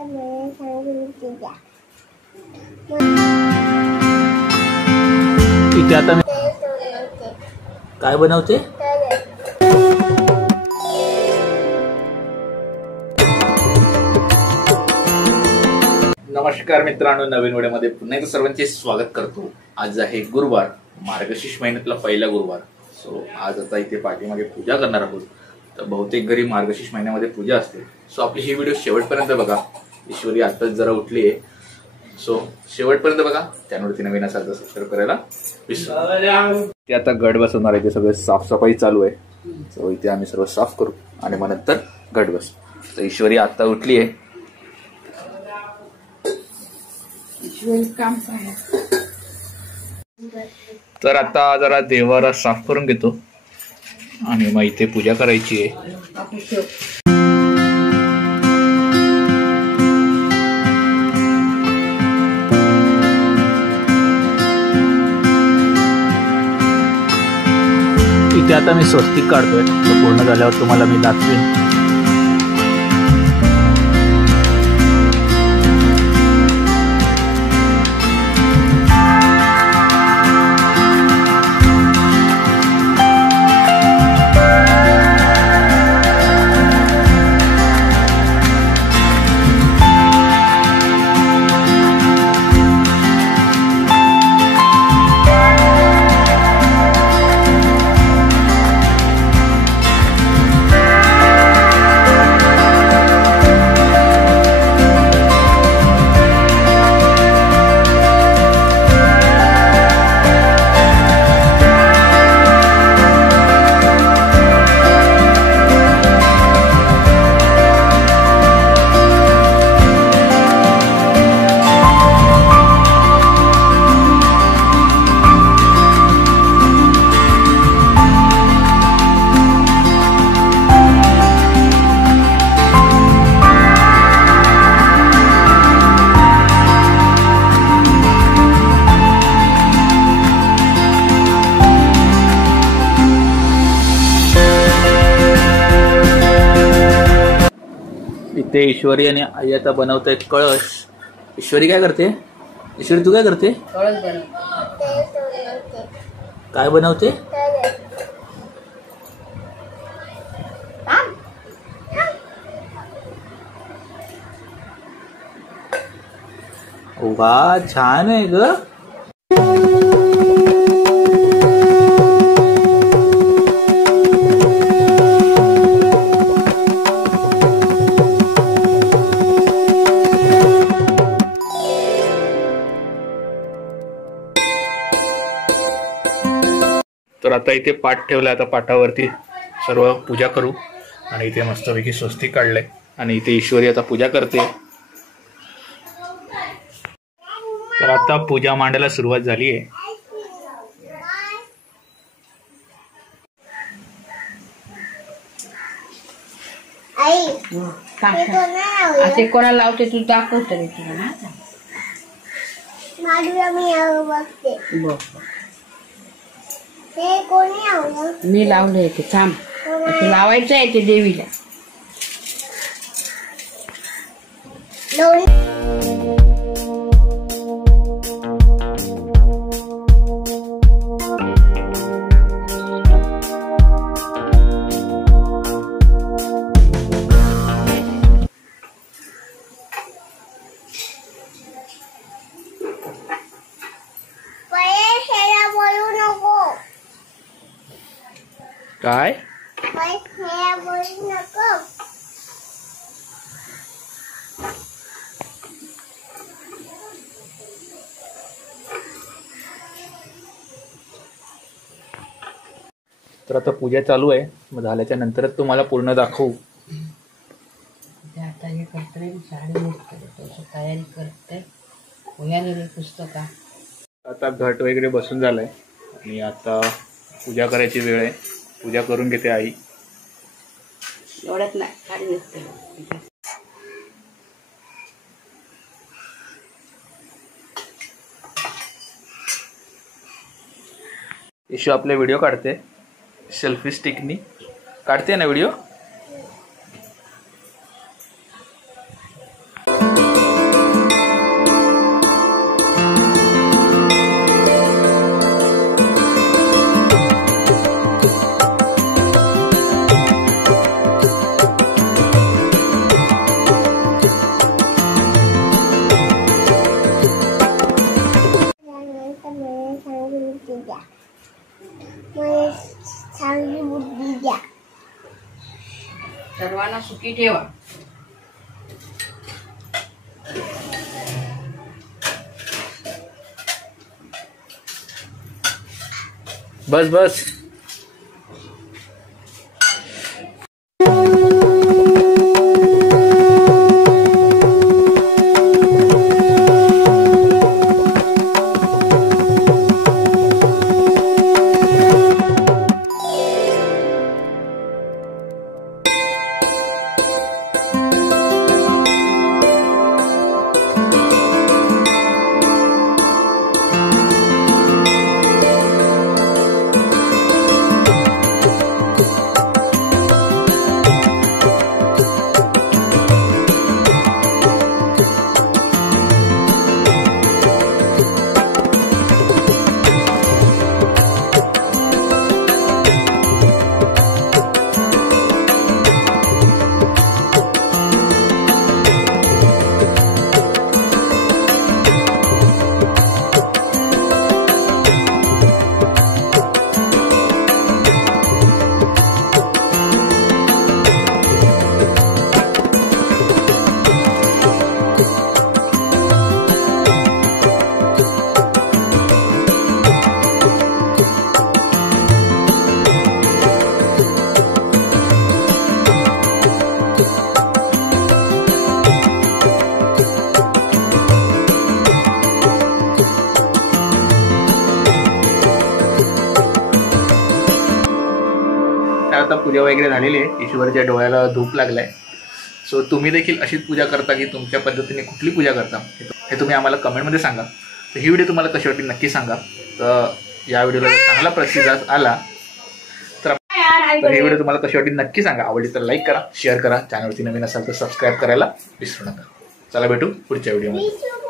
इथे आता मी काय बनवते? नमस्कार मित्रांनो, नवीन व्हिडिओमध्ये पुन्हा एकदा सर्वांचे स्वागत करतो। आज आहे गुरुवार, मार्गशीर्ष महिन्यातला पहिला गुरुवार। सो आज आता इथे पाठीमागे पूजा करणार आहोत। तर बहुतेक घरी मार्गशीर्ष महिन्यामध्ये पूजा असते। सो आपली ही व्हिडिओ शेवटपर्यंत बघा। ईश्वरी आताच जरा उठली आहे, सो शेवटपर्यंत बघा। चॅनलवरती नवीन असाल तर सबस्क्राईब करायला विसरू नका। ते आता घट बसवणार आहे, ते सगळे साफसफाई चालू आहे। सो इथे आम्ही सर्व साफ करू आणि मग नंतर घट बसू। तर ईश्वरी आता उठली आहे। तर आता जरा देवारा साफ करून घेतो आणि मग इथे पूजा करायची आहे। इथे आता मी स्वस्तिक काढतोय, तो पूर्ण झाल्यावर तुम्हाला मी दाखवेन। इथे ईश्वरी आणि आई आता बनवतायत कळश। ईश्वरी काय करते? ईश्वरी तू काय करते? कळश बनवते। काय बनवते? वा, छान आहे ग। तर आता इथे पाट ठेवला, आता पाटावरती सर्व पूजा करू आणि इथे मस्तपैकी स्वस्तिक काढलंय आणि इथे ईश्वरी आता पूजा करते। तर आता पूजा मांडायला सुरुवात झाली आहे। असे कोणाला लावते तू दाखव तरी तुला। मी लावलंय ते, थांब लावायचं आहे ते देवीला। काय? तर आता पूजा चालू आहे, मग झाल्याच्या नंतरच तुम्हाला पूर्ण दाखवू। आता हे करते, साडी तयारी करते, पुस्तक। आता घट वगैरे बसून झालंय आणि आता पूजा करायची वेळ आहे। पूजा करून घेते आई। एवढ्यात नाही, साडी नेसते। ईशू आपले व्हिडिओ काढते, सेल्फी स्टिकनी काढते ना व्हिडिओ। सर्वांना सुखी ठेवा. बस बस. आता पूजा वगैरे झालेली आहे. ईश्वरच्या डोळ्याला धूप लागलाय. सो तुम्ही देखील अशीच पूजा करता की तुमच्या पद्धतीने कुठली पूजा करता हे तुम्ही आम्हाला कमेंटमध्ये सांगा. तर ही व्हिडिओ तुम्हाला कशी वाटली नक्की सांगा. तर या व्हिडिओला चांगला प्रतिसाद आला तर ही व्हिडिओ तुम्हाला कशी वाटली नक्की सांगा. आवडली तर लाईक करा, शेअर करा. चॅनलवरती नवीन असाल तर सबस्क्राईब करायला विसरू नका. चला भेटू पुढच्या व्हिडिओमध्ये.